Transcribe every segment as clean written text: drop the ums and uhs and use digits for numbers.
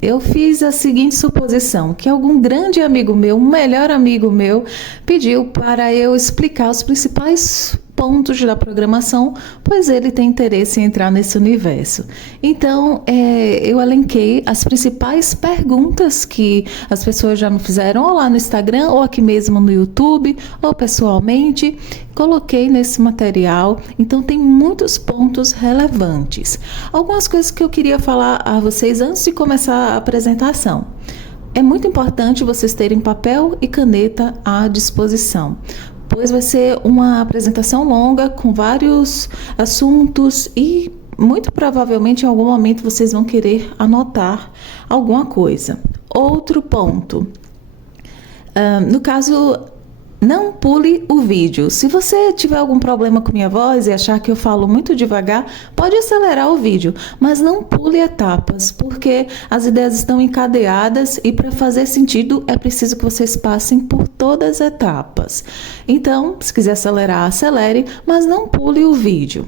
Eu fiz a seguinte suposição, que algum grande amigo meu, um melhor amigo meu, pediu para eu explicar os principais pontos da programação, pois ele tem interesse em entrar nesse universo. Então, eu elenquei as principais perguntas que as pessoas já me fizeram, ou lá no Instagram, ou aqui mesmo no YouTube, ou pessoalmente. Coloquei nesse material, então tem muitos pontos relevantes. Algumas coisas que eu queria falar a vocês antes de começar a apresentação. É muito importante vocês terem papel e caneta à disposição, pois vai ser uma apresentação longa com vários assuntos e muito provavelmente em algum momento vocês vão querer anotar alguma coisa. Outro ponto, no caso, não pule o vídeo. Se você tiver algum problema com minha voz e achar que eu falo muito devagar, pode acelerar o vídeo, mas não pule etapas, porque as ideias estão encadeadas e para fazer sentido é preciso que vocês passem por todas as etapas. Então, se quiser acelerar, acelere, mas não pule o vídeo.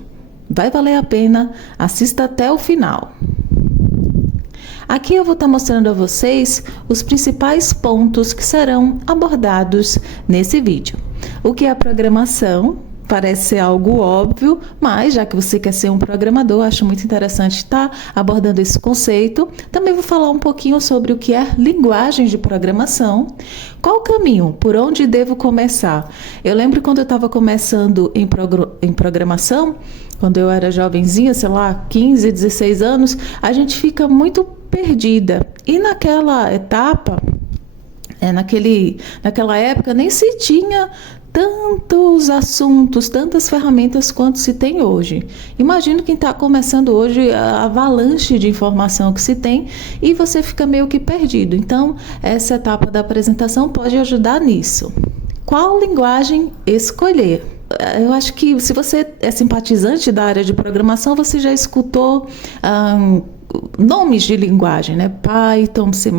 Vai valer a pena, assista até o final. Aqui eu vou estar mostrando a vocês os principais pontos que serão abordados nesse vídeo. O que é a programação? Parece ser algo óbvio, mas já que você quer ser um programador, acho muito interessante estar abordando esse conceito. Também vou falar um pouquinho sobre o que é linguagem de programação. Qual o caminho? Por onde devo começar? Eu lembro quando eu estava começando em programação, quando eu era jovenzinha, sei lá, 15, 16 anos, a gente fica muito perdida. E naquela etapa, naquela época, nem se tinha tantos assuntos, tantas ferramentas quanto se tem hoje. Imagino quem está começando hoje, a avalanche de informação que se tem e você fica meio que perdido. Então, essa etapa da apresentação pode ajudar nisso. Qual linguagem escolher? Eu acho que se você é simpatizante da área de programação, você já escutou nomes de linguagem, né? Python, C++,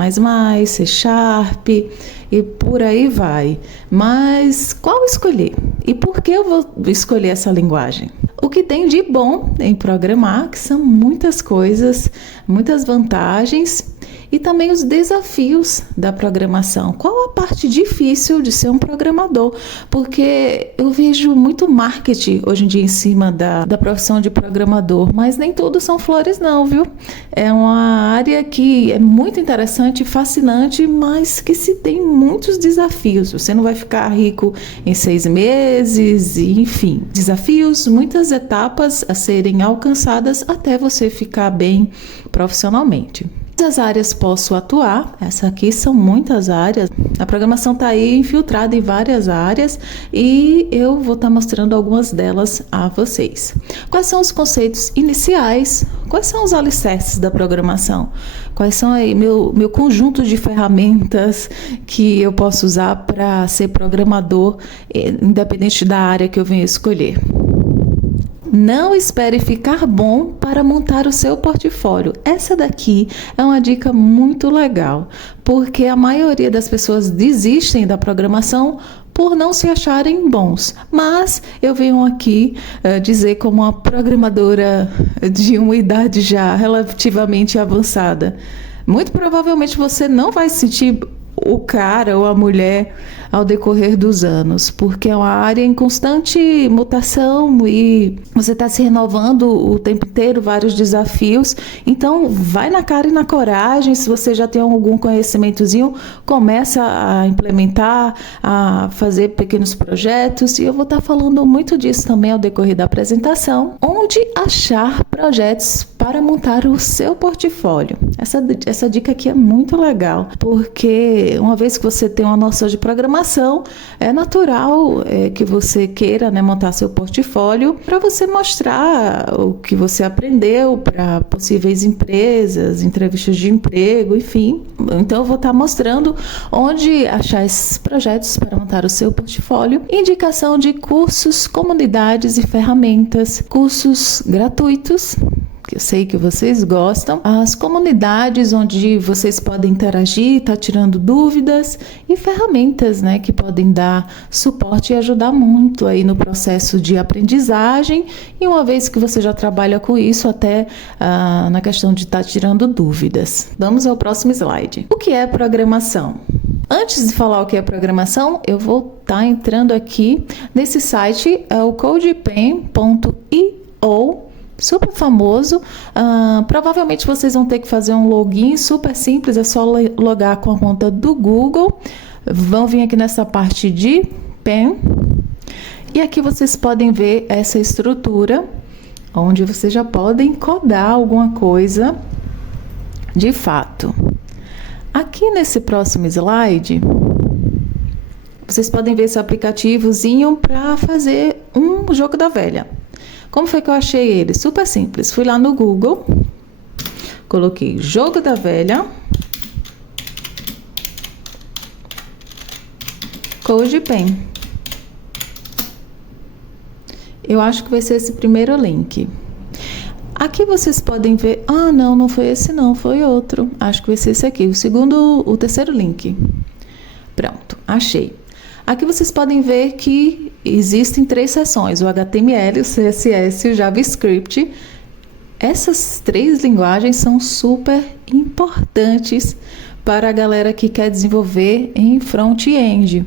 C Sharp e por aí vai. Mas qual escolher? E por que eu vou escolher essa linguagem? O que tem de bom em programar, que são muitas coisas, muitas vantagens, e também os desafios da programação. Qual a parte difícil de ser um programador? Porque eu vejo muito marketing hoje em dia em cima da profissão de programador, mas nem tudo são flores não, viu? É uma área que é muito interessante, fascinante, mas que se tem muitos desafios. Você não vai ficar rico em 6 meses, enfim. Desafios, muitas etapas a serem alcançadas até você ficar bem profissionalmente. As áreas posso atuar, essa aqui são muitas áreas, a programação está aí infiltrada em várias áreas e eu vou estar mostrando algumas delas a vocês. Quais são os conceitos iniciais? Quais são os alicerces da programação? Quais são aí meu conjunto de ferramentas que eu posso usar para ser programador, independente da área que eu venha escolher? Não espere ficar bom para montar o seu portfólio. Essa daqui é uma dica muito legal, porque a maioria das pessoas desistem da programação por não se acharem bons. Mas eu venho aqui dizer como uma programadora de uma idade já relativamente avançada. Muito provavelmente você não vai se sentir o cara ou a mulher ao decorrer dos anos, porque é uma área em constante mutação e você está se renovando o tempo inteiro, vários desafios. Então, vai na cara e na coragem. Se você já tem algum conhecimentozinho, começa a implementar, a fazer pequenos projetos, e eu vou estar falando muito disso também ao decorrer da apresentação. Onde achar projetos para montar o seu portfólio? Essa dica aqui é muito legal, porque uma vez que você tem uma noção de programação, é natural que você queira, né, montar seu portfólio para você mostrar o que você aprendeu para possíveis empresas, entrevistas de emprego, enfim. Então eu vou estar mostrando onde achar esses projetos para montar o seu portfólio, indicação de cursos, comunidades e ferramentas, cursos gratuitos, que eu sei que vocês gostam, as comunidades onde vocês podem interagir, tá tirando dúvidas e ferramentas, né, que podem dar suporte e ajudar muito aí no processo de aprendizagem, e uma vez que você já trabalha com isso, até na questão de estar tirando dúvidas. Vamos ao próximo slide. O que é programação? Antes de falar o que é programação, eu vou estar entrando aqui nesse site, é o codepen.io, super famoso. Provavelmente vocês vão ter que fazer um login super simples, é só logar com a conta do Google. Vão vir aqui nessa parte de pen e aqui vocês podem ver essa estrutura onde vocês já podem codar alguma coisa de fato. Aqui nesse próximo slide, vocês podem ver esse aplicativozinho para fazer um jogo da velha. Como foi que eu achei ele? Super simples. Fui lá no Google, coloquei jogo da velha, CodePen. Eu acho que vai ser esse primeiro link. Aqui vocês podem ver, não foi esse não, foi outro. Acho que vai ser esse aqui, o terceiro link. Pronto, achei. Aqui vocês podem ver que existem 3 seções, o HTML, o CSS e o JavaScript. Essas 3 linguagens são super importantes para a galera que quer desenvolver em front-end.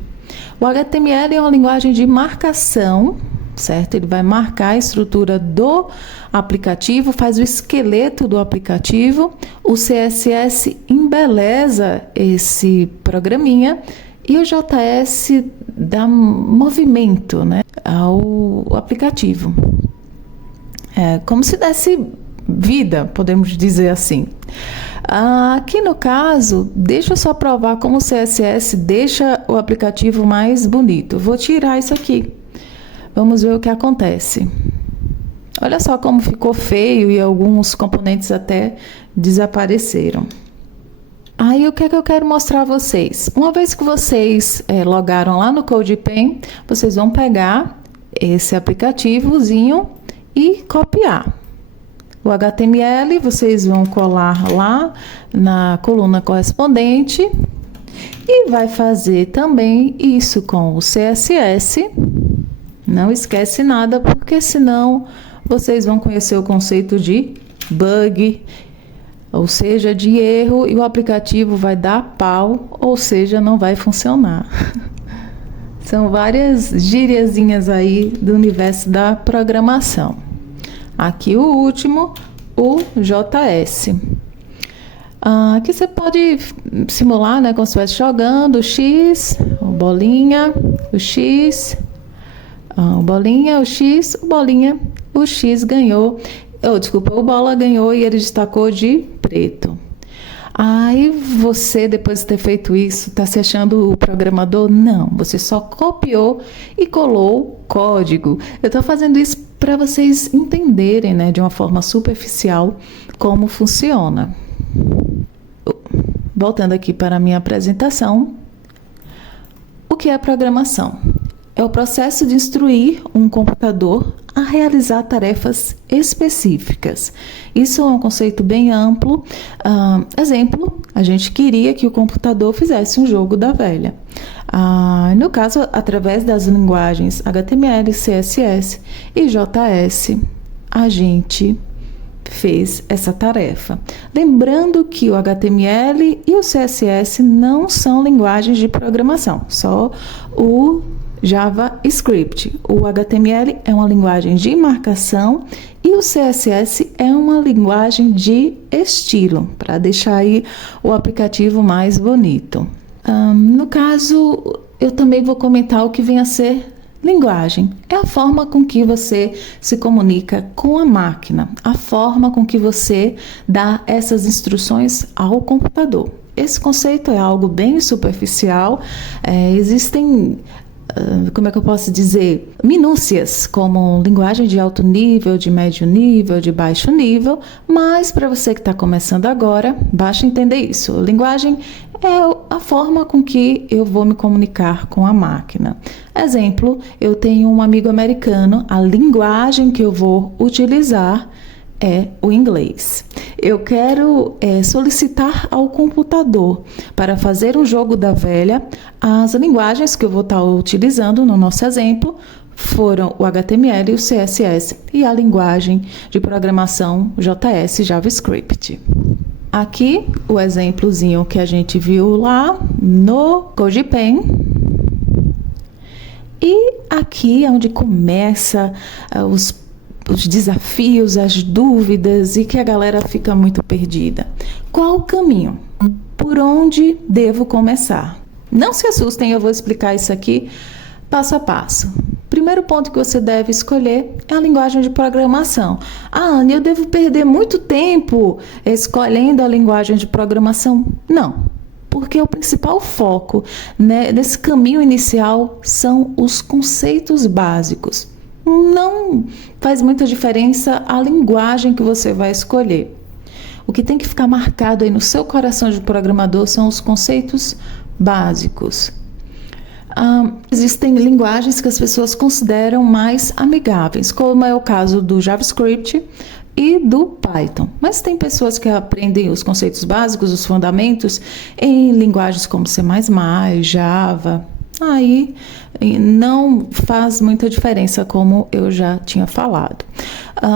O HTML é uma linguagem de marcação, certo? Ele vai marcar a estrutura do aplicativo, faz o esqueleto do aplicativo. O CSS embeleza esse programinha e o JS dá movimento, né, ao aplicativo. É como se desse vida, podemos dizer assim. Aqui no caso, deixa eu só provar como o CSS deixa o aplicativo mais bonito. Vou tirar isso aqui. Vamos ver o que acontece. Olha só como ficou feio e alguns componentes até desapareceram. Aí o que é que eu quero mostrar a vocês? Uma vez que vocês logaram lá no CodePen, vocês vão pegar esse aplicativozinho e copiar. O HTML vocês vão colar lá na coluna correspondente e vai fazer também isso com o CSS. Não esquece nada, porque senão vocês vão conhecer o conceito de bug, ou seja, de erro, e o aplicativo vai dar pau, ou seja, não vai funcionar. São várias gíriazinhas aí do universo da programação. Aqui o último, o JS. Aqui você pode simular, né, como se estivesse jogando o X, o bolinha, o X... o bolinha, o X, o bolinha, o X ganhou, o bola ganhou e ele destacou de preto. Aí você, depois de ter feito isso, está se achando o programador? Não, você só copiou e colou o código. Eu estou fazendo isso para vocês entenderem, né, de uma forma superficial como funciona. Voltando aqui para a minha apresentação, o que é programação? É o processo de instruir um computador a realizar tarefas específicas. Isso é um conceito bem amplo. Exemplo, a gente queria que o computador fizesse um jogo da velha. No caso, através das linguagens HTML, CSS e JS, a gente fez essa tarefa. Lembrando que o HTML e o CSS não são linguagens de programação, só o JavaScript. O HTML é uma linguagem de marcação e o CSS é uma linguagem de estilo, para deixar aí o aplicativo mais bonito. No caso, eu também vou comentar o que vem a ser linguagem. É a forma com que você se comunica com a máquina, a forma com que você dá essas instruções ao computador. Esse conceito é algo bem superficial. Existem como é que eu posso dizer, minúcias, como linguagem de alto nível, de médio nível, de baixo nível, mas para você que está começando agora, basta entender isso. Linguagem é a forma com que eu vou me comunicar com a máquina. Exemplo, eu tenho um amigo americano, a linguagem que eu vou utilizar é o inglês. Eu quero solicitar ao computador para fazer um jogo da velha. As linguagens que eu vou estar utilizando no nosso exemplo foram o HTML e o CSS e a linguagem de programação JS JavaScript. Aqui o exemplozinho que a gente viu lá no CodePen. E aqui é onde começa os desafios, as dúvidas e que a galera fica muito perdida. Qual o caminho? Por onde devo começar? Não se assustem, eu vou explicar isso aqui passo a passo. Primeiro ponto que você deve escolher é a linguagem de programação. Anne, eu devo perder muito tempo escolhendo a linguagem de programação? Não, porque o principal foco, né, nesse caminho inicial são os conceitos básicos. Não faz muita diferença a linguagem que você vai escolher. O que tem que ficar marcado aí no seu coração de programador são os conceitos básicos. Existem linguagens que as pessoas consideram mais amigáveis, como é o caso do JavaScript e do Python. Mas tem pessoas que aprendem os conceitos básicos, os fundamentos, em linguagens como C++, Java. Aí não faz muita diferença, como eu já tinha falado.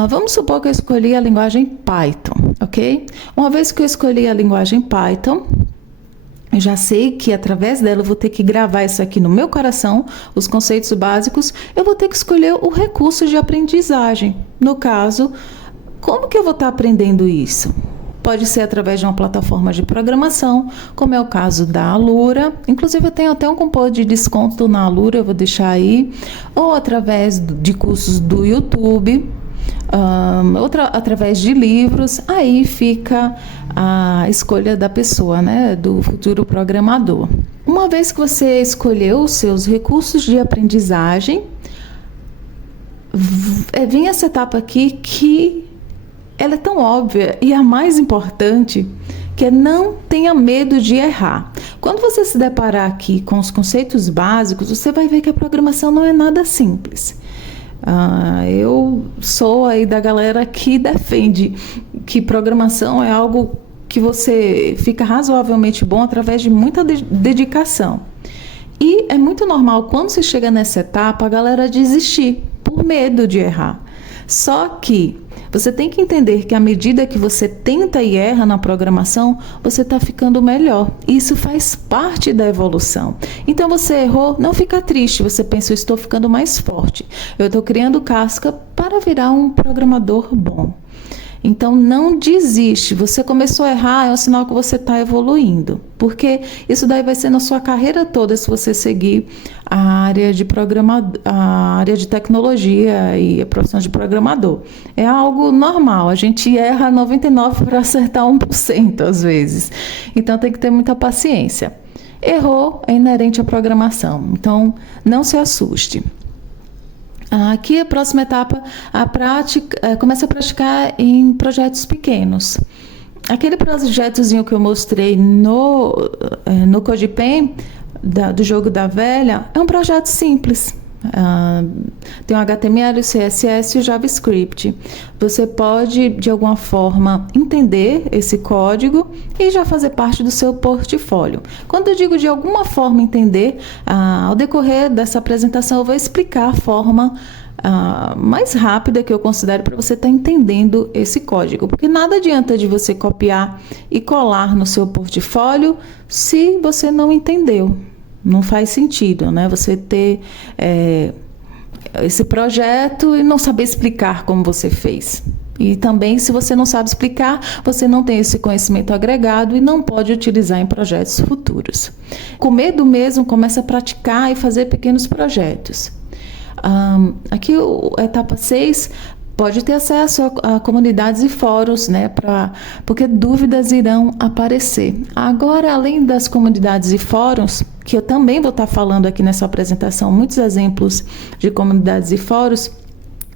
Vamos supor que eu escolhi a linguagem Python, ok? Uma vez que eu escolhi a linguagem Python, eu já sei que através dela eu vou ter que gravar isso aqui no meu coração, os conceitos básicos, eu vou ter que escolher o recurso de aprendizagem. No caso, como que eu vou estar aprendendo isso? Pode ser através de uma plataforma de programação, como é o caso da Alura. Inclusive, eu tenho até um cupom de desconto na Alura, eu vou deixar aí. Ou através de cursos do YouTube, através de livros. Aí fica a escolha da pessoa, né, do futuro programador. Uma vez que você escolheu os seus recursos de aprendizagem, vem essa etapa aqui que ela é tão óbvia e a mais importante, que é não tenha medo de errar. Quando você se deparar aqui com os conceitos básicos, você vai ver que a programação não é nada simples. Eu sou aí da galera que defende que programação é algo que você fica razoavelmente bom através de muita dedicação. E é muito normal, quando você chega nessa etapa, a galera desistir por medo de errar. Só que você tem que entender que à medida que você tenta e erra na programação, você está ficando melhor. Isso faz parte da evolução. Então você errou, não fica triste. Você pensa, eu estou ficando mais forte. Eu estou criando casca para virar um programador bom. Então não desiste. Você começou a errar, é um sinal que você está evoluindo. Porque isso daí vai ser na sua carreira toda se você seguir a área de a área de tecnologia e a profissão de programador. É algo normal. A gente erra 99% para acertar 1% às vezes. Então tem que ter muita paciência. Errou é inerente à programação. Então não se assuste. Aqui a próxima etapa, começa a praticar em projetos pequenos. Aquele projetozinho que eu mostrei no CodePen, do jogo da velha, é um projeto simples. Tem o HTML, o CSS e o JavaScript. Você pode, de alguma forma, entender esse código e já fazer parte do seu portfólio. Quando eu digo de alguma forma entender, ao decorrer dessa apresentação eu vou explicar a forma mais rápida que eu considero para você estar entendendo esse código. Porque nada adianta de você copiar e colar no seu portfólio se você não entendeu. Não faz sentido, né? Você ter esse projeto e não saber explicar como você fez. E também, se você não sabe explicar, você não tem esse conhecimento agregado e não pode utilizar em projetos futuros. Com medo mesmo, começa a praticar e fazer pequenos projetos. Aqui, a etapa 6... pode ter acesso a comunidades e fóruns, né, porque dúvidas irão aparecer. Agora, além das comunidades e fóruns, que eu também vou estar falando aqui nessa apresentação, muitos exemplos de comunidades e fóruns,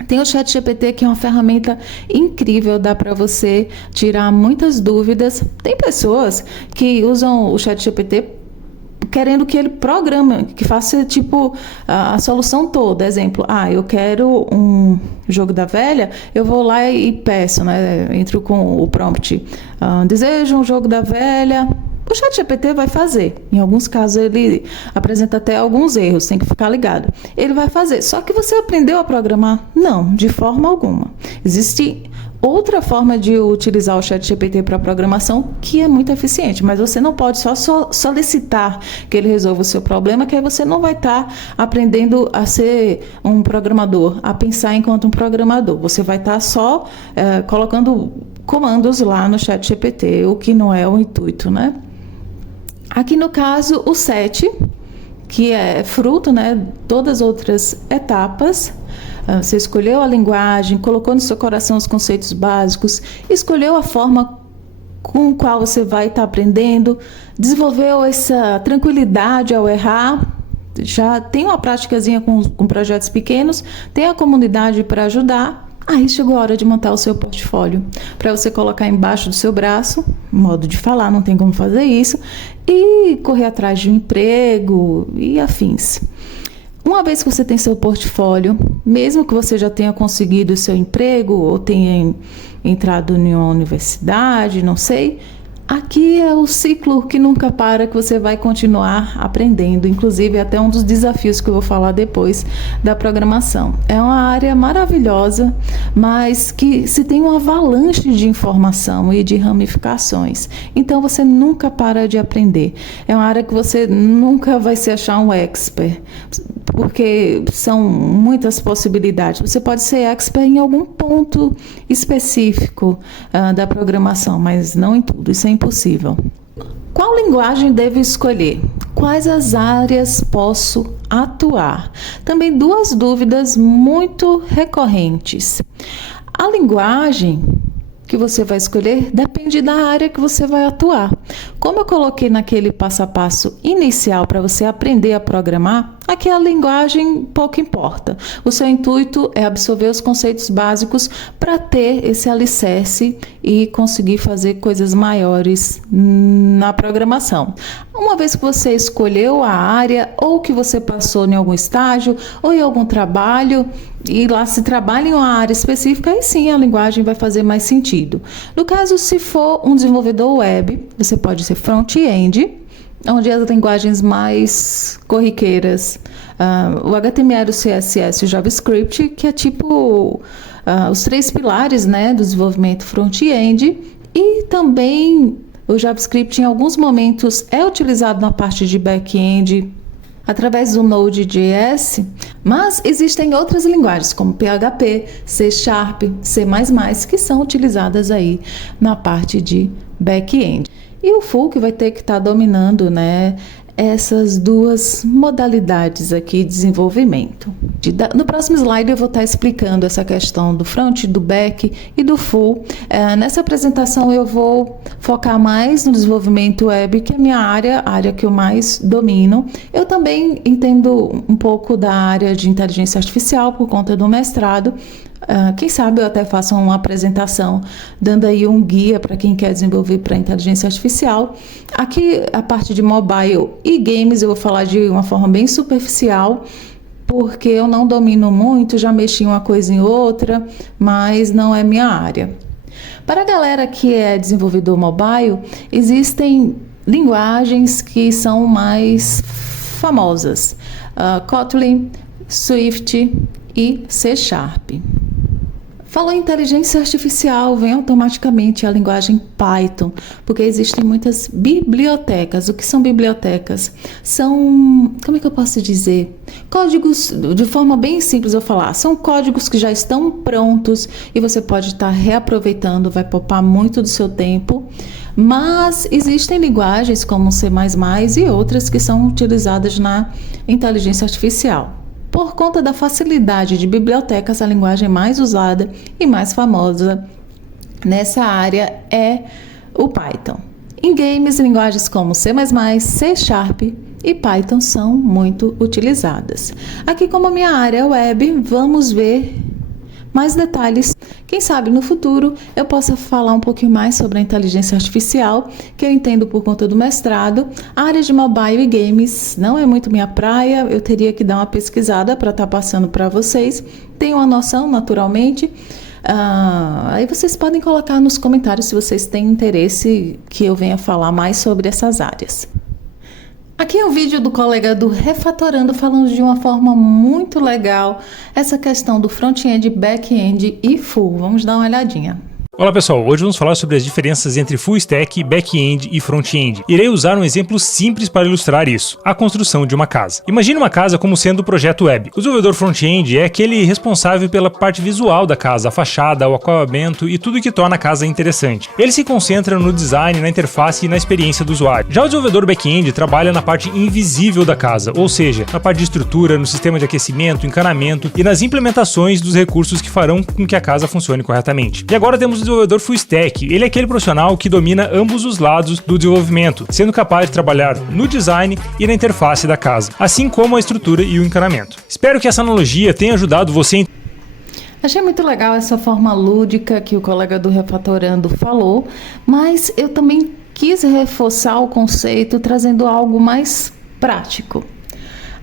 tem o ChatGPT, que é uma ferramenta incrível, dá para você tirar muitas dúvidas. Tem pessoas que usam o ChatGPT querendo que ele programe, que faça tipo a solução toda. Exemplo, eu quero um jogo da velha, eu vou lá e peço, né? Entro com o prompt, desejo um jogo da velha. O ChatGPT vai fazer. Em alguns casos ele apresenta até alguns erros, tem que ficar ligado. Ele vai fazer. Só que você aprendeu a programar? Não, de forma alguma. Existe outra forma de utilizar o ChatGPT para programação que é muito eficiente, mas você não pode só solicitar que ele resolva o seu problema, que aí você não vai estar aprendendo a ser um programador, a pensar enquanto um programador. Você vai estar só colocando comandos lá no ChatGPT, o que não é o intuito, né? Aqui no caso, o 7, que é fruto, né, todas as outras etapas. Você escolheu a linguagem, colocou no seu coração os conceitos básicos, escolheu a forma com qual você vai estar aprendendo, desenvolveu essa tranquilidade ao errar, já tem uma praticazinha com projetos pequenos, tem a comunidade para ajudar. Aí chegou a hora de montar o seu portfólio, para você colocar embaixo do seu braço, modo de falar, não tem como fazer isso, e correr atrás de um emprego e afins. Uma vez que você tem seu portfólio, mesmo que você já tenha conseguido o seu emprego ou tenha entrado em uma universidade, não sei, aqui é o ciclo que nunca para, que você vai continuar aprendendo, inclusive até um dos desafios que eu vou falar depois da programação. É uma área maravilhosa, mas que se tem uma avalanche de informação e de ramificações, então você nunca para de aprender. É uma área que você nunca vai se achar um expert, porque são muitas possibilidades. Você pode ser expert em algum ponto específico da programação, mas não em tudo, isso é impossível. Qual linguagem devo escolher? Quais as áreas posso atuar? Também duas dúvidas muito recorrentes. A linguagem que você vai escolher depende da área que você vai atuar. Como eu coloquei naquele passo a passo inicial para você aprender a programar, aqui a linguagem pouco importa. O seu intuito é absorver os conceitos básicos para ter esse alicerce e conseguir fazer coisas maiores na programação. Uma vez que você escolheu a área ou que você passou em algum estágio ou em algum trabalho, e lá se trabalha em uma área específica, aí sim a linguagem vai fazer mais sentido. No caso, se for um desenvolvedor web, você pode ser front-end, onde as linguagens mais corriqueiras, o HTML, o CSS e o JavaScript, que é tipo os 3 pilares, né, do desenvolvimento front-end, e também o JavaScript em alguns momentos é utilizado na parte de back-end, através do Node.js, mas existem outras linguagens como PHP, C#, C++, que são utilizadas aí na parte de back-end. E o full que vai ter que estar dominando, né, essas duas modalidades aqui de desenvolvimento. No próximo slide eu vou estar explicando essa questão do front, do back e do full. Nessa apresentação eu vou focar mais no desenvolvimento web, que é a minha área, a área que eu mais domino. Eu também entendo um pouco da área de inteligência artificial por conta do mestrado. Quem sabe eu até faço uma apresentação dando aí um guia para quem quer desenvolver para inteligência artificial. Aqui a parte de mobile e games eu vou falar de uma forma bem superficial, porque eu não domino muito, já mexi uma coisa em outra, mas não é minha área. Para a galera que é desenvolvedor mobile, existem linguagens que são mais famosas, Kotlin, Swift e C#. Falou em inteligência artificial, vem automaticamente a linguagem Python, porque existem muitas bibliotecas. O que são bibliotecas? São, como é que eu posso dizer? Códigos, de forma bem simples eu falar, são códigos que já estão prontos e você pode estar reaproveitando, vai poupar muito do seu tempo. Mas existem linguagens como C++ e outras que são utilizadas na inteligência artificial. Por conta da facilidade de bibliotecas, a linguagem mais usada e mais famosa nessa área é o Python. Em games, linguagens como C++, C# e Python são muito utilizadas. Aqui, como a minha área é web, vamos ver mais detalhes Quem sabe no futuro eu possa falar um pouquinho mais sobre a inteligência artificial, que eu entendo por conta do mestrado. A área de mobile e games não é muito minha praia, eu teria que dar uma pesquisada para estar passando para vocês. Tenho uma noção, naturalmente. Aí vocês podem colocar nos comentários se vocês têm interesse que eu venha falar mais sobre essas áreas. Aqui é um vídeo do colega do Refatorando falando de uma forma muito legal essa questão do front-end, back-end e full. Vamos dar uma olhadinha. Olá pessoal, hoje vamos falar sobre as diferenças entre full stack, back-end e front-end. Irei usar um exemplo simples para ilustrar isso, a construção de uma casa. Imagine uma casa como sendo o projeto web. O desenvolvedor front-end é aquele responsável pela parte visual da casa, a fachada, o acabamento e tudo que torna a casa interessante. Ele se concentra no design, na interface e na experiência do usuário. Já o desenvolvedor back-end trabalha na parte invisível da casa, ou seja, na parte de estrutura, no sistema de aquecimento, encanamento e nas implementações dos recursos que farão com que a casa funcione corretamente. E agora temos o desenvolvedor full stack. Ele é aquele profissional que domina ambos os lados do desenvolvimento, sendo capaz de trabalhar no design e na interface da casa, assim como a estrutura e o encanamento. Espero que essa analogia tenha ajudado você. Achei muito legal essa forma lúdica que o colega do Refatorando falou, mas eu também quis reforçar o conceito trazendo algo mais prático.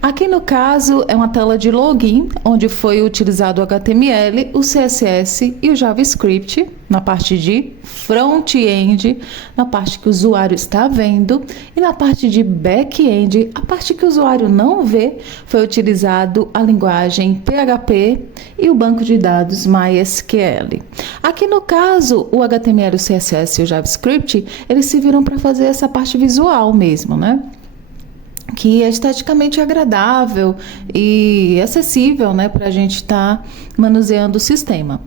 Aqui no caso é uma tela de login, onde foi utilizado o HTML, o CSS e o JavaScript na parte de front-end, na parte que o usuário está vendo, e na parte de back-end, a parte que o usuário não vê, foi utilizado a linguagem PHP e o banco de dados MySQL. Aqui no caso, o HTML, o CSS e o JavaScript, eles serviram para fazer essa parte visual mesmo, né? Que é esteticamente agradável e acessível, né, para a gente estar manuseando o sistema.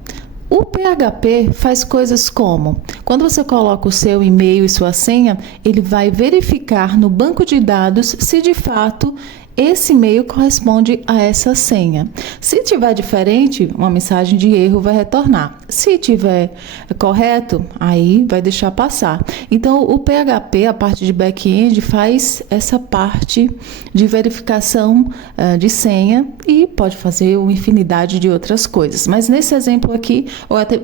O PHP faz coisas como, quando você coloca o seu e-mail e sua senha, ele vai verificar no banco de dados se de fato esse e-mail corresponde a essa senha. Se tiver diferente, uma mensagem de erro vai retornar. Se tiver correto, aí vai deixar passar. Então, o PHP, a parte de back-end, faz essa parte de verificação de senha e pode fazer uma infinidade de outras coisas. Mas nesse exemplo aqui,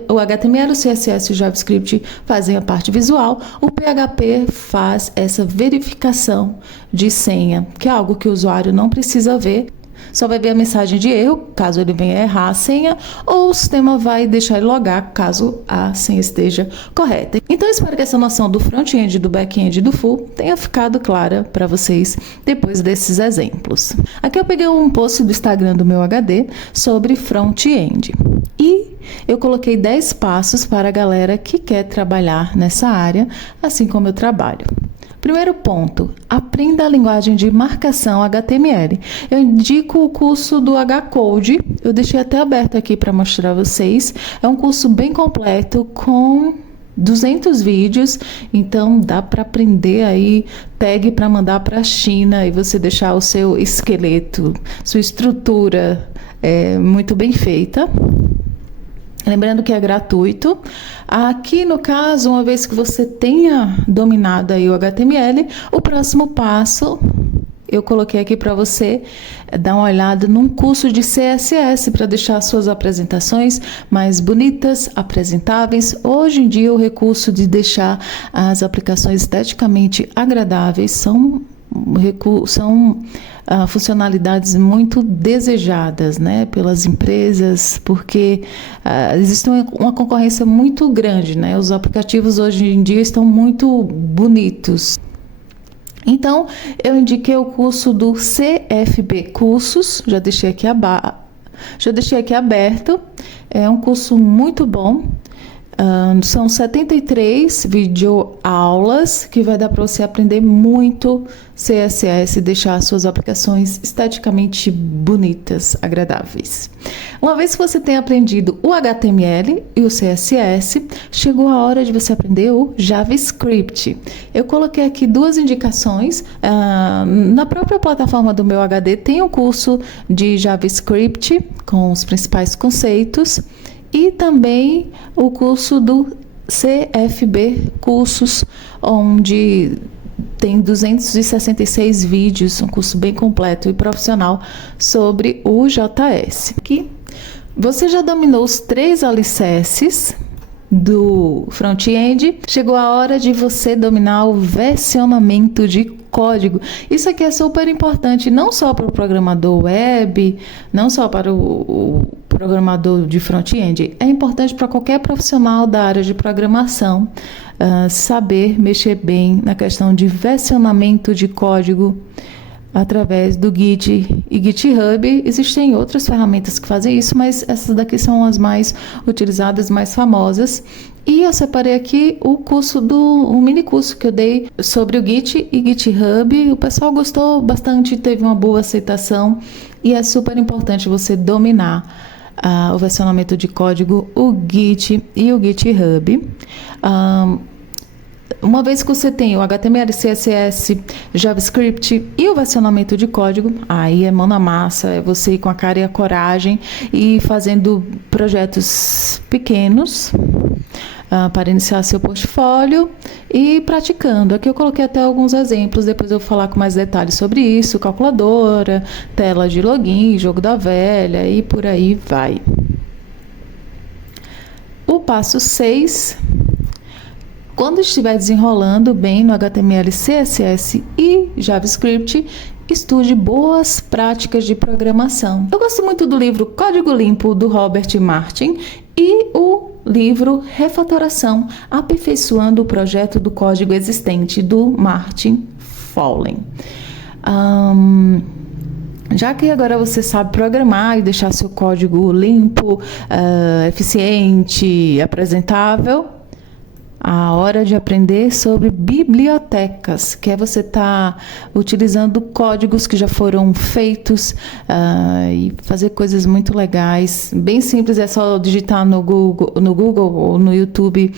o HTML, o CSS e o JavaScript fazem a parte visual, o PHP faz essa verificação de senha, que é algo que o usuário não precisa ver, só vai ver a mensagem de erro, caso ele venha errar a senha, ou o sistema vai deixar ele logar, caso a senha esteja correta. Então, espero que essa noção do front-end, do back-end e do full tenha ficado clara para vocês depois desses exemplos. Aqui eu peguei um post do Instagram do meu HD sobre front-end. E eu coloquei 10 passos para a galera que quer trabalhar nessa área, assim como eu trabalho. Primeiro ponto, aprenda a linguagem de marcação HTML. Eu indico o curso do HCode, eu deixei até aberto aqui para mostrar a vocês. É um curso bem completo com 200 vídeos, então dá para aprender aí tag para mandar para a China e você deixar o seu esqueleto, sua estrutura muito bem feita. Lembrando que é gratuito. Aqui no caso, uma vez que você tenha dominado aí o HTML, o próximo passo eu coloquei aqui para você dar uma olhada num curso de CSS para deixar suas apresentações mais bonitas, apresentáveis. Hoje em dia o recurso de deixar as aplicações esteticamente agradáveis são funcionalidades muito desejadas, né, pelas empresas, porque existe uma concorrência muito grande, né? Os aplicativos hoje em dia estão muito bonitos. Então, eu indiquei o curso do CFB Cursos, já deixei aqui aberto, é um curso muito bom. São 73 videoaulas que vai dar para você aprender muito CSS e deixar suas aplicações esteticamente bonitas, agradáveis. Uma vez que você tem aprendido o HTML e o CSS, chegou a hora de você aprender o JavaScript. Eu coloquei aqui 2 indicações. Na própria plataforma do meu HD tem um curso de JavaScript com os principais conceitos. E também o curso do CFB Cursos, onde tem 266 vídeos, um curso bem completo e profissional sobre o JS. Aqui, Você já dominou os 3 alicerces do front-end? Chegou a hora de você dominar o versionamento de código. Isso aqui é super importante, não só para o programador web, não só para o programador de front-end. É importante para qualquer profissional da área de programação saber mexer bem na questão de versionamento de código através do Git e GitHub. Existem outras ferramentas que fazem isso, mas essas daqui são as mais utilizadas, mais famosas. E eu separei aqui um mini curso que eu dei sobre o Git e GitHub. O pessoal gostou bastante, teve uma boa aceitação e é super importante você dominar o versionamento de código, o Git e o GitHub. Uma vez que você tem o HTML, CSS, JavaScript e o versionamento de código, aí é mão na massa, é você ir com a cara e a coragem e fazendo projetos pequenos para iniciar seu portfólio e praticando. Aqui eu coloquei até alguns exemplos, depois eu vou falar com mais detalhes sobre isso, calculadora, tela de login, jogo da velha e por aí vai. O passo 6... Quando estiver desenrolando bem no HTML, CSS e JavaScript, estude boas práticas de programação. Eu gosto muito do livro Código Limpo, do Robert Martin, e o livro Refatoração, aperfeiçoando o projeto do código existente, do Martin Fowler. Já que agora você sabe programar e deixar seu código limpo, eficiente, apresentável, a hora de aprender sobre bibliotecas, que é você estar utilizando códigos que já foram feitos e fazer coisas muito legais. Bem simples, é só digitar no Google ou no YouTube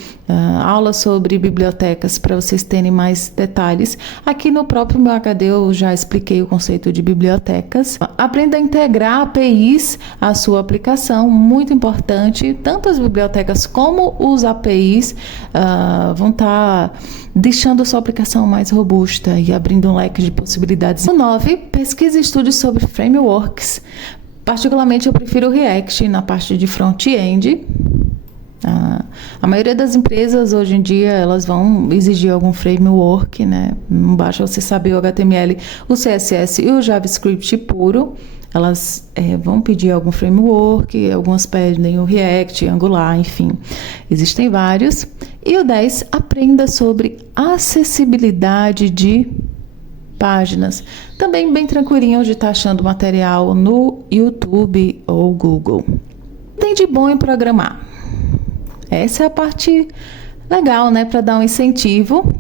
aula sobre bibliotecas para vocês terem mais detalhes. Aqui no próprio meu HD eu já expliquei o conceito de bibliotecas. Aprenda a integrar APIs à sua aplicação, muito importante. Tanto as bibliotecas como os APIs vão estar deixando a sua aplicação mais robusta e abrindo um leque de possibilidades. O 9, pesquise e estude sobre frameworks. Particularmente eu prefiro o React na parte de front-end. A maioria das empresas hoje em dia elas vão exigir algum framework, né? Não basta você saber o HTML, o CSS e o JavaScript puro. Elas vão pedir algum framework, algumas pedem o React, Angular, enfim, existem vários. E o 10, aprenda sobre acessibilidade de páginas. Também bem tranquilinho de estar achando material no YouTube ou Google. Tem de bom em programar? Essa é a parte legal, né, para dar um incentivo.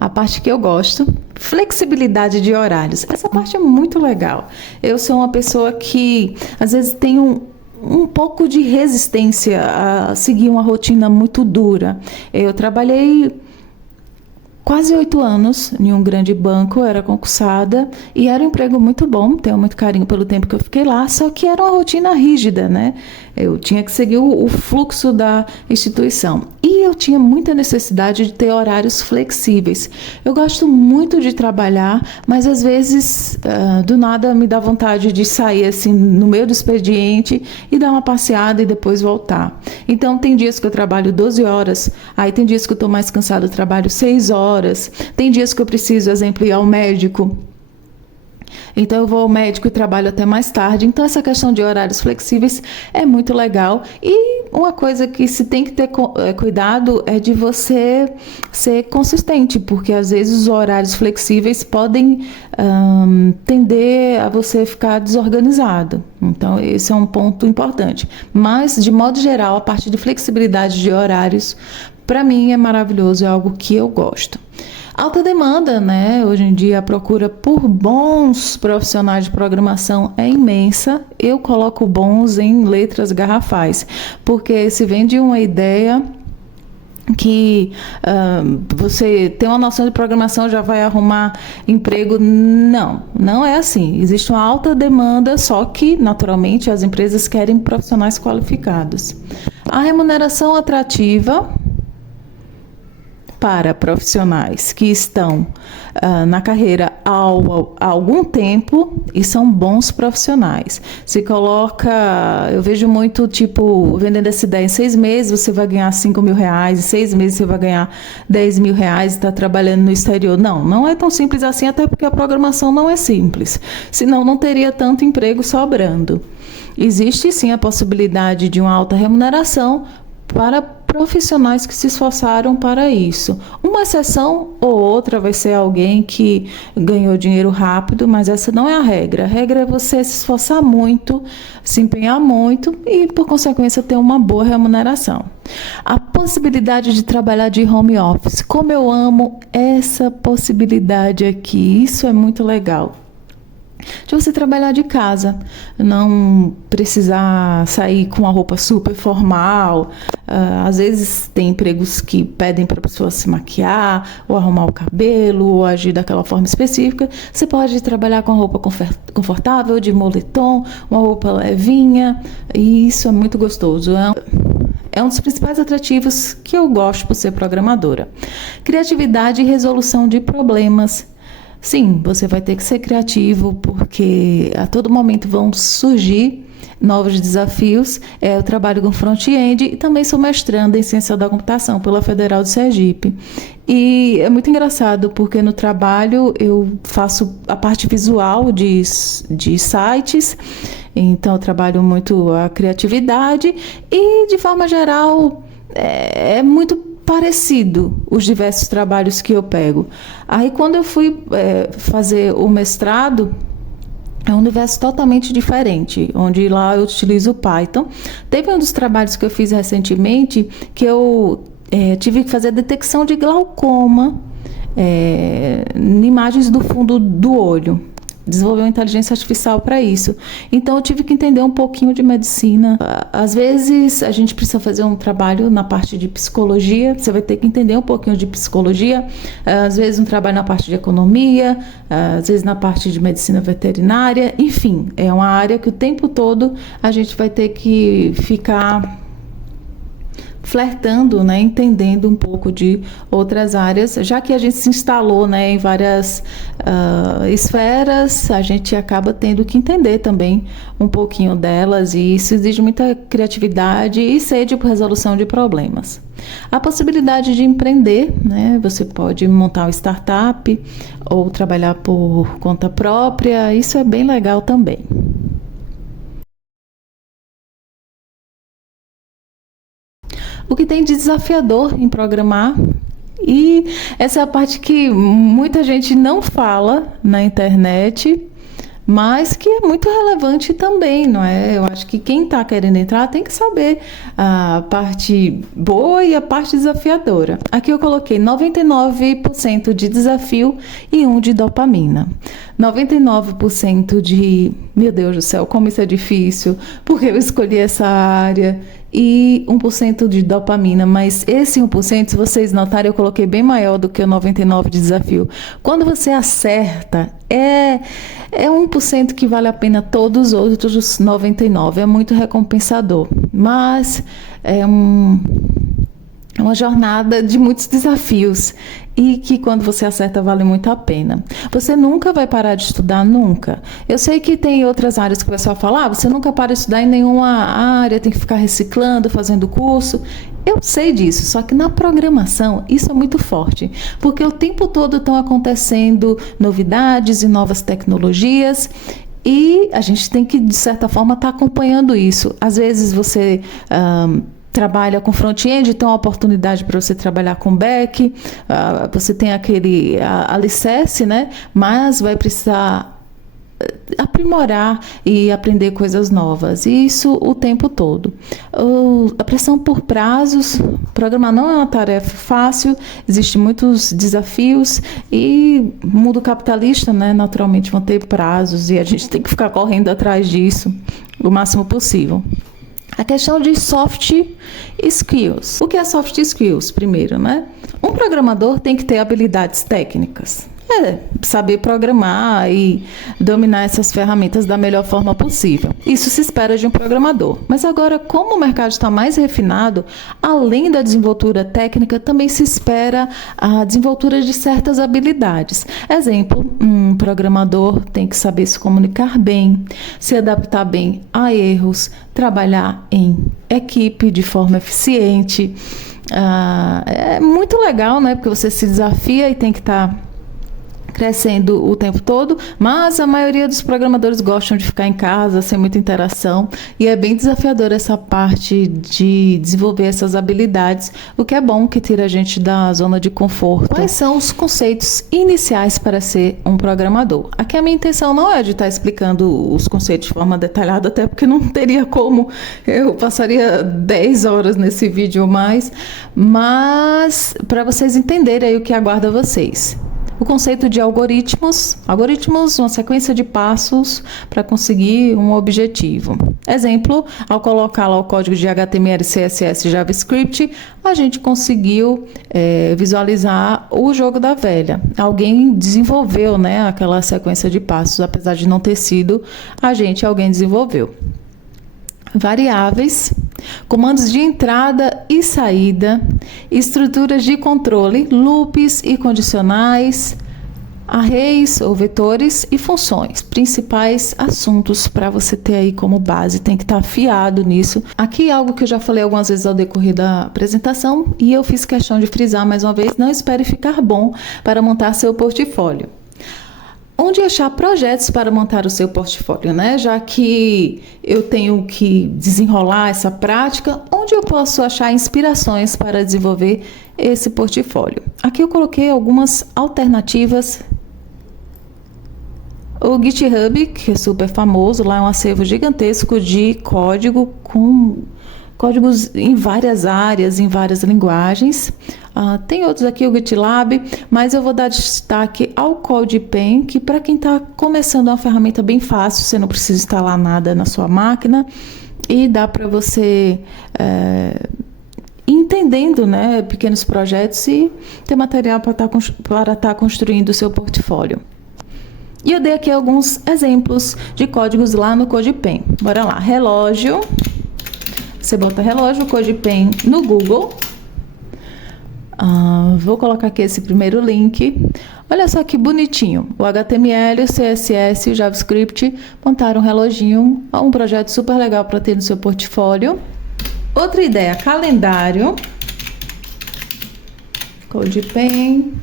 A parte que eu gosto, flexibilidade de horários. Essa parte é muito legal. Eu sou uma pessoa que às vezes tem um pouco de resistência a seguir uma rotina muito dura. Eu trabalhei quase 8 anos em um grande banco, era concursada e era um emprego muito bom, tenho muito carinho pelo tempo que eu fiquei lá, só que era uma rotina rígida, né? Eu tinha que seguir o fluxo da instituição e eu tinha muita necessidade de ter horários flexíveis. Eu gosto muito de trabalhar, mas às vezes do nada me dá vontade de sair assim no meio do expediente e dar uma passeada e depois voltar. Então tem dias que eu trabalho 12 horas, aí tem dias que eu estou mais cansada, eu trabalho 6 horas. Tem dias que eu preciso, exemplo, ir ao médico. Então eu vou ao médico e trabalho até mais tarde. Então essa questão de horários flexíveis é muito legal. E uma coisa que se tem que ter cuidado é de você ser consistente, porque às vezes os horários flexíveis podem tender a você ficar desorganizado. Então esse é um ponto importante. Mas de modo geral, a parte de flexibilidade de horários para mim é maravilhoso, é algo que eu gosto. Alta demanda, né? Hoje em dia a procura por bons profissionais de programação é imensa. Eu coloco bons em letras garrafais, porque se vende uma ideia que você tem uma noção de programação, já vai arrumar emprego. Não é assim. Existe uma alta demanda, só que naturalmente as empresas querem profissionais qualificados. A remuneração atrativa. para profissionais que estão na carreira há algum tempo e são bons profissionais. Se coloca, eu vejo muito tipo, vendendo essa ideia, em 6 meses você vai ganhar R$5.000, em 6 meses você vai ganhar R$10.000 e está trabalhando no exterior. Não é tão simples assim, até porque a programação não é simples. Senão não teria tanto emprego sobrando. Existe sim a possibilidade de uma alta remuneração para profissionais que se esforçaram para isso. Uma exceção ou outra vai ser alguém que ganhou dinheiro rápido, mas essa não é a regra. A regra é você se esforçar muito, se empenhar muito e, por consequência, ter uma boa remuneração. A possibilidade de trabalhar de home office. Como eu amo essa possibilidade aqui. Isso é muito legal. De você trabalhar de casa, não precisar sair com uma roupa super formal. Às vezes tem empregos que pedem para a pessoa se maquiar, ou arrumar o cabelo, ou agir daquela forma específica. Você pode trabalhar com uma roupa confortável, de moletom, uma roupa levinha, e isso é muito gostoso. É um dos principais atrativos que eu gosto por ser programadora. Criatividade e resolução de problemas. Sim, você vai ter que ser criativo, porque a todo momento vão surgir novos desafios. Eu trabalho com front-end e também sou mestranda em ciência da computação pela Federal de Sergipe. E é muito engraçado, porque no trabalho eu faço a parte visual de sites, então eu trabalho muito a criatividade e, de forma geral, é muito parecido os diversos trabalhos que eu pego. Aí, quando eu fui fazer o mestrado, é um universo totalmente diferente, onde lá eu utilizo o Python. Teve um dos trabalhos que eu fiz recentemente que eu tive que fazer detecção de glaucoma em imagens do fundo do olho. Desenvolver uma inteligência artificial para isso. Então, eu tive que entender um pouquinho de medicina. Às vezes, a gente precisa fazer um trabalho na parte de psicologia, você vai ter que entender um pouquinho de psicologia. Às vezes, um trabalho na parte de economia, às vezes na parte de medicina veterinária. Enfim, é uma área que o tempo todo a gente vai ter que ficar flertando, né, entendendo um pouco de outras áreas, já que a gente se instalou, né, em várias esferas, a gente acaba tendo que entender também um pouquinho delas, e isso exige muita criatividade e sede por resolução de problemas. A possibilidade de empreender, né, você pode montar uma startup ou trabalhar por conta própria, isso é bem legal também. O que tem de desafiador em programar, e essa é a parte que muita gente não fala na internet, mas que é muito relevante também, não é? Eu acho que quem está querendo entrar tem que saber a parte boa e a parte desafiadora. Aqui eu coloquei 99% de desafio e 1% de dopamina. 99% de, meu Deus do céu, como isso é difícil, porque eu escolhi essa área, e 1% de dopamina, mas esse 1%, se vocês notarem, eu coloquei bem maior do que o 99% de desafio. Quando você acerta, é 1% que vale a pena todos os outros 99%, é muito recompensador, mas é uma jornada de muitos desafios e que, quando você acerta, vale muito a pena. Você nunca vai parar de estudar, nunca. Eu sei que tem outras áreas que o pessoal fala, você nunca para de estudar em nenhuma área, tem que ficar reciclando, fazendo curso. Eu sei disso, só que na programação isso é muito forte, porque o tempo todo estão acontecendo novidades e novas tecnologias, e a gente tem que, de certa forma, estar acompanhando isso. Às vezes você trabalha com front-end, então a oportunidade para você trabalhar com back, você tem aquele alicerce, né? Mas vai precisar aprimorar e aprender coisas novas, e isso o tempo todo. A pressão por prazos, programar não é uma tarefa fácil, existem muitos desafios, e o mundo capitalista, né, naturalmente vão ter prazos, e a gente tem que ficar correndo atrás disso o máximo possível. A questão de soft skills. O que é soft skills? Primeiro, né? Um programador tem que ter habilidades técnicas. é saber programar e dominar essas ferramentas da melhor forma possível. Isso se espera de um programador. Mas agora, como o mercado está mais refinado, além da desenvoltura técnica, também se espera a desenvoltura de certas habilidades. Exemplo, um programador tem que saber se comunicar bem, se adaptar bem a erros, trabalhar em equipe de forma eficiente. É muito legal, né? Porque você se desafia e tem que estar crescendo o tempo todo, mas a maioria dos programadores gostam de ficar em casa, sem muita interação, e é bem desafiador essa parte de desenvolver essas habilidades, o que é bom, que tira a gente da zona de conforto. Quais são os conceitos iniciais para ser um programador? Aqui a minha intenção não é de estar explicando os conceitos de forma detalhada, até porque não teria como, eu passaria 10 horas nesse vídeo ou mais, mas para vocês entenderem aí o que aguarda vocês. O conceito de algoritmos, uma sequência de passos para conseguir um objetivo. Exemplo, ao colocar lá o código de HTML, CSS e JavaScript, a gente conseguiu visualizar o jogo da velha. Alguém desenvolveu, né, aquela sequência de passos, apesar de não ter sido alguém desenvolveu. Variáveis, comandos de entrada e saída, estruturas de controle, loops e condicionais, arrays ou vetores e funções. Principais assuntos para você ter aí como base, tem que estar afiado nisso. Aqui é algo que eu já falei algumas vezes ao decorrer da apresentação e eu fiz questão de frisar mais uma vez, não espere ficar bom para montar seu portfólio. Onde achar projetos para montar o seu portfólio, né? Já que eu tenho que desenrolar essa prática, onde eu posso achar inspirações para desenvolver esse portfólio? Aqui eu coloquei algumas alternativas. O GitHub, que é super famoso, lá é um acervo gigantesco de código com códigos em várias áreas, em várias linguagens. Tem outros aqui, o GitLab, mas eu vou dar destaque ao CodePen, que para quem está começando é uma ferramenta bem fácil, você não precisa instalar nada na sua máquina e dá para você ir entendendo, né, pequenos projetos e ter material para estar construindo o seu portfólio. E eu dei aqui alguns exemplos de códigos lá no CodePen. Bora lá, relógio. Você bota relógio, CodePen no Google. Vou colocar aqui esse primeiro link. Olha só que bonitinho. O HTML, o CSS e o JavaScript montaram um reloginho. Um projeto super legal para ter no seu portfólio. Outra ideia, calendário. CodePen.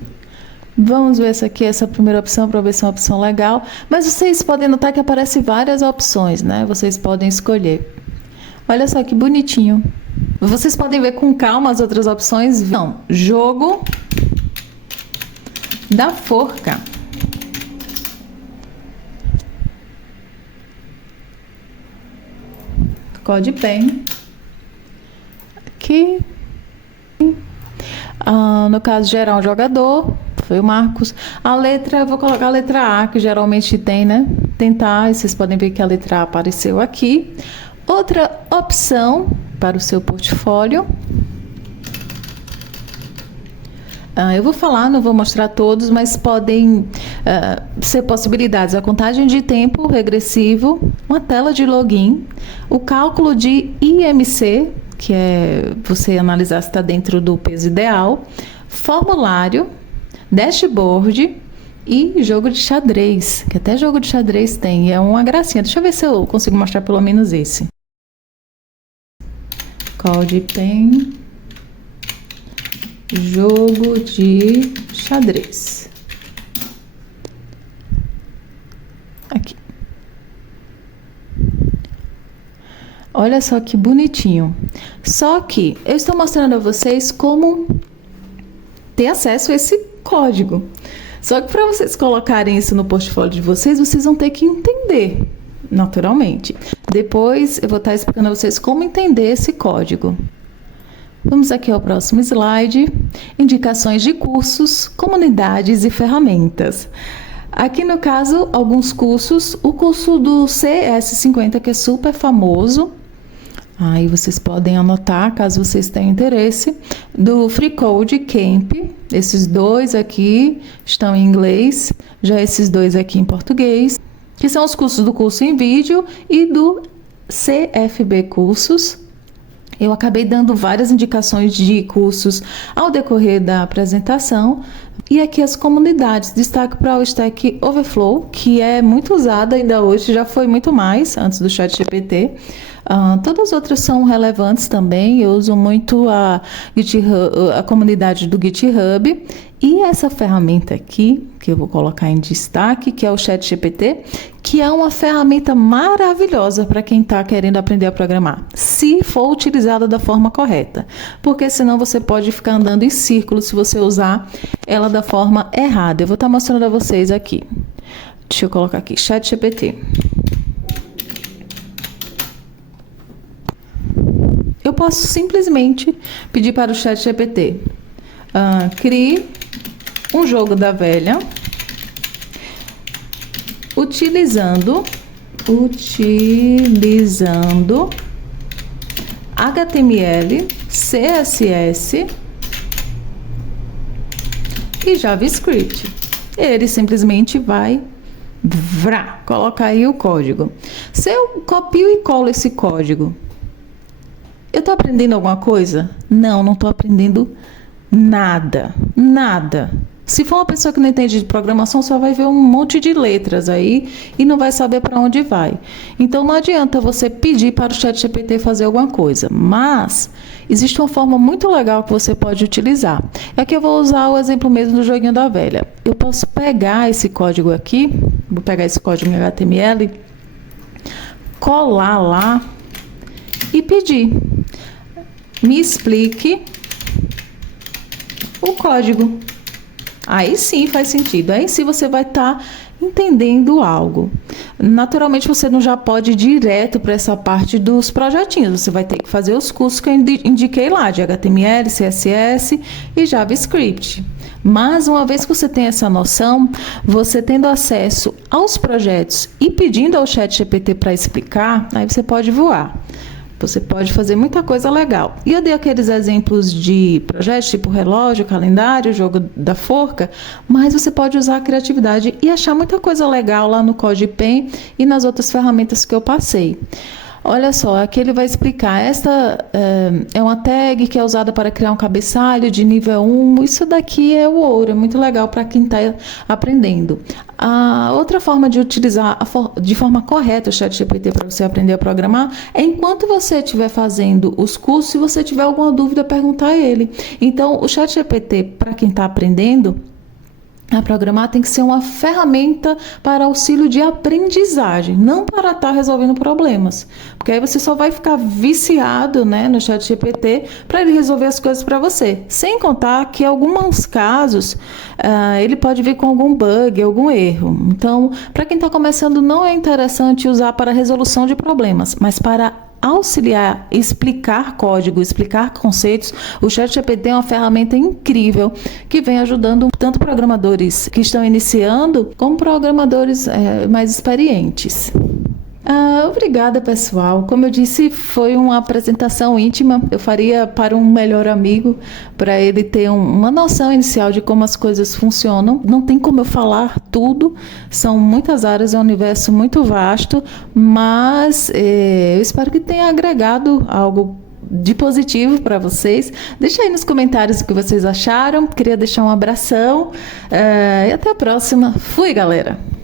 Vamos ver essa primeira opção para ver se é uma opção legal. Mas vocês podem notar que aparecem várias opções, né? Vocês podem escolher. Olha só que bonitinho. Vocês podem ver com calma as outras opções. Não, jogo da forca. CodePen. Aqui. No caso, gerar um jogador. Foi o Marcos. A letra, eu vou colocar a letra A, que geralmente tem, né? Tentar, e vocês podem ver que a letra A apareceu aqui. Outra opção para o seu portfólio. Eu vou falar, não vou mostrar todos, mas podem ser possibilidades. A contagem de tempo regressivo, uma tela de login, o cálculo de IMC, que é você analisar se está dentro do peso ideal, formulário, dashboard e jogo de xadrez, que até jogo de xadrez tem, é uma gracinha. Deixa eu ver se eu consigo mostrar pelo menos esse. CodePen, jogo de xadrez. Aqui. Olha só que bonitinho. Só que eu estou mostrando a vocês como ter acesso a esse código. Só que para vocês colocarem isso no portfólio de vocês, vocês vão ter que entender, naturalmente. Depois eu vou estar explicando a vocês como entender esse código. Vamos aqui ao próximo slide. Indicações de cursos, comunidades e ferramentas. Aqui no caso, alguns cursos. O curso do CS50, que é super famoso. Aí vocês podem anotar, caso vocês tenham interesse, do FreeCode Camp. Esses dois aqui estão em inglês, já esses dois aqui em português, que são os cursos do curso em vídeo e do CFB Cursos. Eu acabei dando várias indicações de cursos ao decorrer da apresentação. E aqui as comunidades, destaque para o Stack Overflow, que é muito usada ainda hoje, já foi muito mais antes do ChatGPT. Todas as outras são relevantes também. Eu uso muito a comunidade do GitHub. E essa ferramenta aqui, que eu vou colocar em destaque, que é o ChatGPT, que é uma ferramenta maravilhosa para quem está querendo aprender a programar, se for utilizada da forma correta. Porque senão você pode ficar andando em círculos se você usar ela da forma errada. Eu vou estar mostrando a vocês aqui. Deixa eu colocar aqui, ChatGPT. Eu posso simplesmente pedir para o ChatGPT, crie um jogo da velha utilizando HTML, CSS e JavaScript. Ele simplesmente vai colocar aí o código. Se eu copio e colo esse código, eu estou aprendendo alguma coisa? Não estou aprendendo nada. Se for uma pessoa que não entende de programação, só vai ver um monte de letras aí e não vai saber para onde vai. Então não adianta você pedir para o ChatGPT fazer alguma coisa, mas existe uma forma muito legal que você pode utilizar. Aqui eu vou usar o exemplo mesmo do joguinho da velha. Eu posso pegar esse código aqui, vou pegar esse código em HTML, colar lá e pedir: me explique o código. Aí sim faz sentido, aí sim você vai estar entendendo algo. Naturalmente você não já pode ir direto para essa parte dos projetinhos, você vai ter que fazer os cursos que eu indiquei lá, de HTML, CSS e JavaScript. Mas uma vez que você tem essa noção, você tendo acesso aos projetos e pedindo ao ChatGPT para explicar, aí você pode voar. Você pode fazer muita coisa legal. E eu dei aqueles exemplos de projetos tipo relógio, calendário, jogo da forca, mas você pode usar a criatividade e achar muita coisa legal lá no CodePen e nas outras ferramentas que eu passei. Olha só, aqui ele vai explicar, esta é uma tag que é usada para criar um cabeçalho de nível 1, isso daqui é o ouro, é muito legal para quem está aprendendo. A outra forma de utilizar de forma correta o ChatGPT para você aprender a programar é enquanto você estiver fazendo os cursos, se você tiver alguma dúvida, perguntar a ele. Então, o ChatGPT, para quem está aprendendo a programar, tem que ser uma ferramenta para auxílio de aprendizagem, não para estar resolvendo problemas, porque aí você só vai ficar viciado, né, no ChatGPT para ele resolver as coisas para você, sem contar que em alguns casos ele pode vir com algum bug, algum erro. Então, para quem está começando, não é interessante usar para resolução de problemas, mas para auxiliar, explicar código, explicar conceitos. O ChatGPT é uma ferramenta incrível que vem ajudando tanto programadores que estão iniciando, como programadores mais experientes. Obrigada, pessoal. Como eu disse, foi uma apresentação íntima. Eu faria para um melhor amigo, para ele ter uma noção inicial de como as coisas funcionam. Não tem como eu falar tudo, são muitas áreas, é um universo muito vasto, mas eu espero que tenha agregado algo de positivo para vocês. Deixa aí nos comentários o que vocês acharam. Queria deixar um abração e até a próxima. Fui, galera!